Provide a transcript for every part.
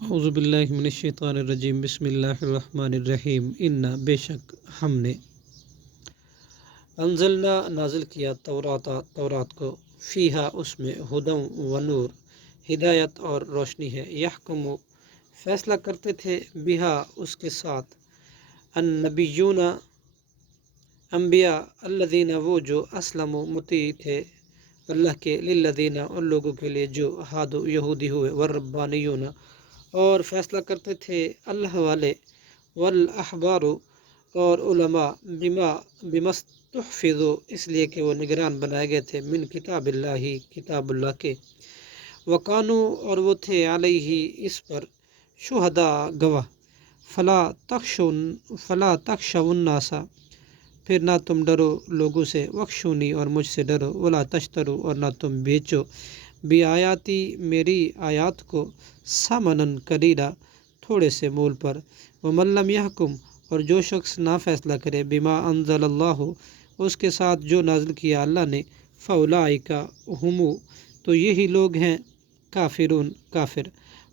اعوذ باللہ من الشیطان الرجیم بسم اللہ الرحمن الرحیم انا بے شک ہم نے انزلنا نازل کیا تورات کو فیہا اس میں ہدی و نور ہدایت اور روشنی ہے یحکم فیصلہ کرتے تھے بہا اس کے ساتھ النبیون انبیاء الذین وہ جو اسلموا مطیع تھے اللہ کے للذین ان لوگوں کے لیے جو ہادو یہودی ہوئے والربانیون اور فیصلہ کرتے تھے اللہ والے والاحبار اور علماء بمستحفظوا اس لیے کہ وہ نگران بنائے گئے تھے من کتاب اللہ کے وقانو اور وہ تھے علیہ اس پر شہداء گواہ فلا تخشوا الناس پھر نہ تم ڈرو لوگوں سے وخشونی اور مجھ سے ڈرو ولا تشترو اور نہ تم بیچو بھی آیاتی میری آیات کو ثمناً قلیلا تھوڑے سے مول پر ومن لم یحکم اور جو شخص نہ فیصلہ کرے بما انزل اللہ اس کے ساتھ جو نازل کیا اللہ نے فاولئک ہم تو یہی لوگ ہیں کافرون کافر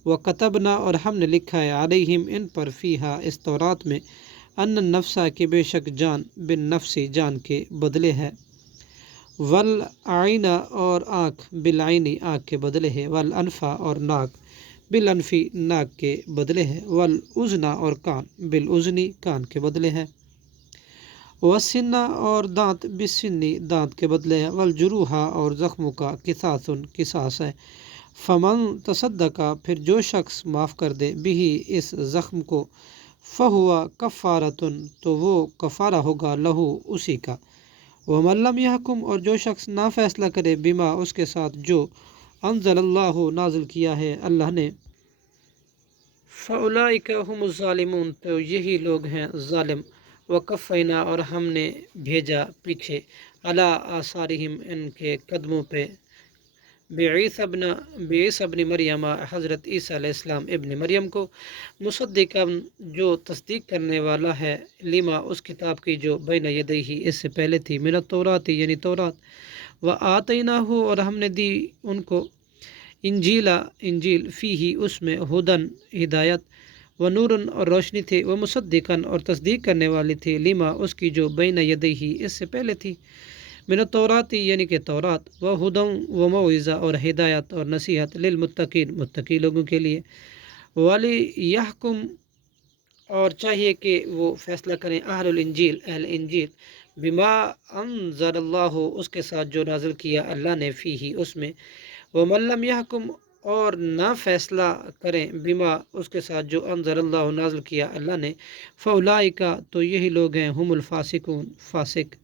وکتبنا اور ہم نے لکھا ہے علیہم ان پر فیہا اس تورات میں ان النفس کہ بے شک جان بالنفس جان کے بدلے ہے والعین اور آنکھ بالعینی آنکھ کے بدلے ہے والانف اور ناک بالانفی ناک کے بدلے ہے والاذن اور کان بالاذنی کان کے بدلے ہے والسن اور دانت بالسنی دانت کے بدلے ہے والجروح اور زخموں کا قصاص ہے فمن تصدق پھر جو شخص معاف کر دے بھی اس زخم کو فہوا کفارتن تو وہ کفارہ ہوگا لہو اسی کا ومن لم یحکم اور جو شخص نہ فیصلہ کرے بما اس کے ساتھ جو انزل اللہ نازل کیا ہے اللہ نے فاولئک هم الظالمون تو یہی لوگ ہیں ظالم وکفینا اور ہم نے بھیجا پیچھے علی آثارہم ان کے قدموں پہ بعیسی ابن مریم حضرت عیسیٰ علیہ السلام ابن مریم کو مصدقا جو تصدیق کرنے والا ہے لما اس کتاب کی جو بین یدیہ اس سے پہلے تھی من التورات یعنی تورات وآتیناہ اور ہم نے دی ان کو انجیل فیہ اس میں ہدن ہدایت ونورن اور روشنی تھی ومصدقا اور تصدیق کرنے والی تھی لما اس کی جو بین یدیہ اس سے پہلے تھی من التورات یعنی کہ تورات وہدی وموعظہ اور ہدایت اور نصیحت للمتقین متقی لوگوں کے لیے ولیحکم اور چاہیے کہ وہ فیصلہ کریں اہل الانجیل اہل انجیل بما انزل اللہ اس کے ساتھ جو نازل کیا اللہ نے فیہ اس میں ومن لم یحکم اور نہ فیصلہ کریں بما اس کے ساتھ جو انزل اللہ نازل کیا اللہ نے فاولئک تو یہی لوگ ہیں ہم الفاسقون فاسق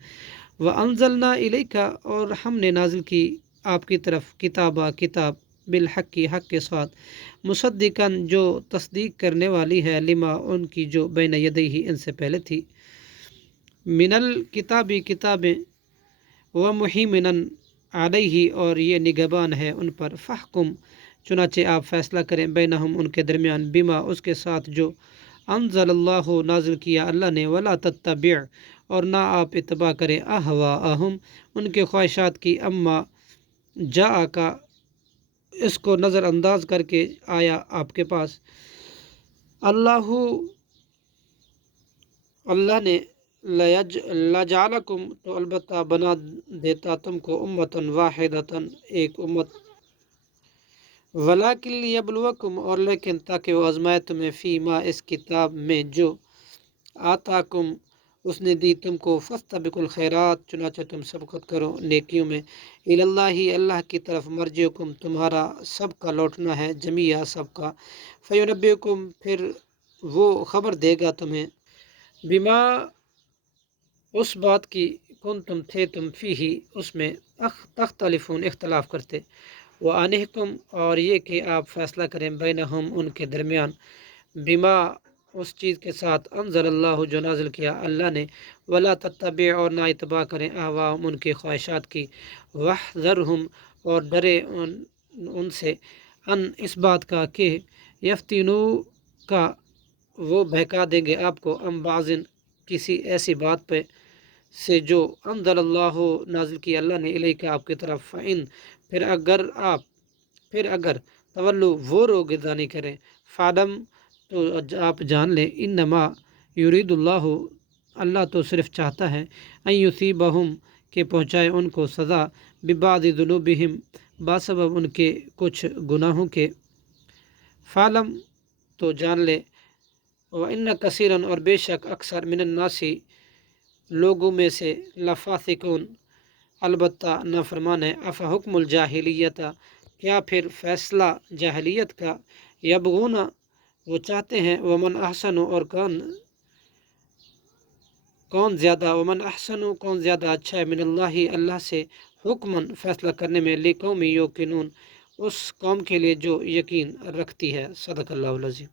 وانزلنا الیک اور ہم نے نازل کی آپ کی طرف کتاب بالحق کی حق کے ساتھ مصدقاً جو تصدیق کرنے والی ہے لما ان کی جو بین یدیہ ان سے پہلے تھی من الکتابی کتابیں ومحیمنا علیہ اور یہ نگہبان ہے ان پر فحکم چنانچہ آپ فیصلہ کریں بینہم ان کے درمیان بما اس کے ساتھ جو انزل اللہ نازل کیا اللہ نے ولا تتبع اور نہ آپ اتباع کریں اہواءہم ان کے خواہشات کی اما جاءک اس کو نظر انداز کر کے آیا آپ کے پاس اللہ نے لجعلکم تو البتہ بنا دیتا تم کو امتن واحدتن ایک امت ولیکن لیبلوکم اور لیکن تاکہ وہ آزمائے تمہیں فی ما اس کتاب میں جو آتاکم اس نے دی تم کو فاستبقوا الخیرات چنانچہ تم سبقت کرو نیکیوں میں اللہ اللہ کی طرف مرجعکم تمہارا سب کا لوٹنا ہے جمیعہ سب کا فینبئکم پھر وہ خبر دے گا تمہیں بما اس بات کی کنتم تھے تم فیہ اس میں تختلفون اختلاف کرتے وانحکم اور یہ کہ آپ فیصلہ کریں بینہم ان کے درمیان بما اس چیز کے ساتھ انزل اللہ جو نازل کیا اللہ نے ولا تتبع اور نہ اتباع کریں اہواءہم ان کی خواہشات کی واحذرہم اور ڈرے ان سے ان اس بات کا کہ یفتنو کا وہ بہکا دیں گے آپ کو ام بعضن کسی ایسی بات پہ سے جو انزل اللہ نازل کی اللہ نے الیک آپ کی طرف فإن پھر اگر تولو وہ روگردانی کریں، فعلم تو آپ جان لیں، انما یرید اللہ، اللہ تو صرف چاہتا ہے، ان یصیبہم کہ پہنچائے ان کو سزا، ببعض ذنوبہم باسبب ان کے کچھ گناہوں کے، فعلم تو جان لے، وَإِنَّ كَثِيرًا اور بے شک اکثر، من الناس لوگوں میں سے، لفاسقون البتہ نافرمان ہے، افحکم الجاہلیت کیا پھر فیصلہ جاہلیت کا، یبغون وہ چاہتے ہیں، ومن احسن اور کون زیادہ، ومن احسن کون زیادہ اچھا ہے، من اللہ اللہ سے، حکمن فیصلہ کرنے میں، لقوم یوقنون اس قوم کے لیے جو یقین رکھتی ہے۔ صدق اللہ العظیم۔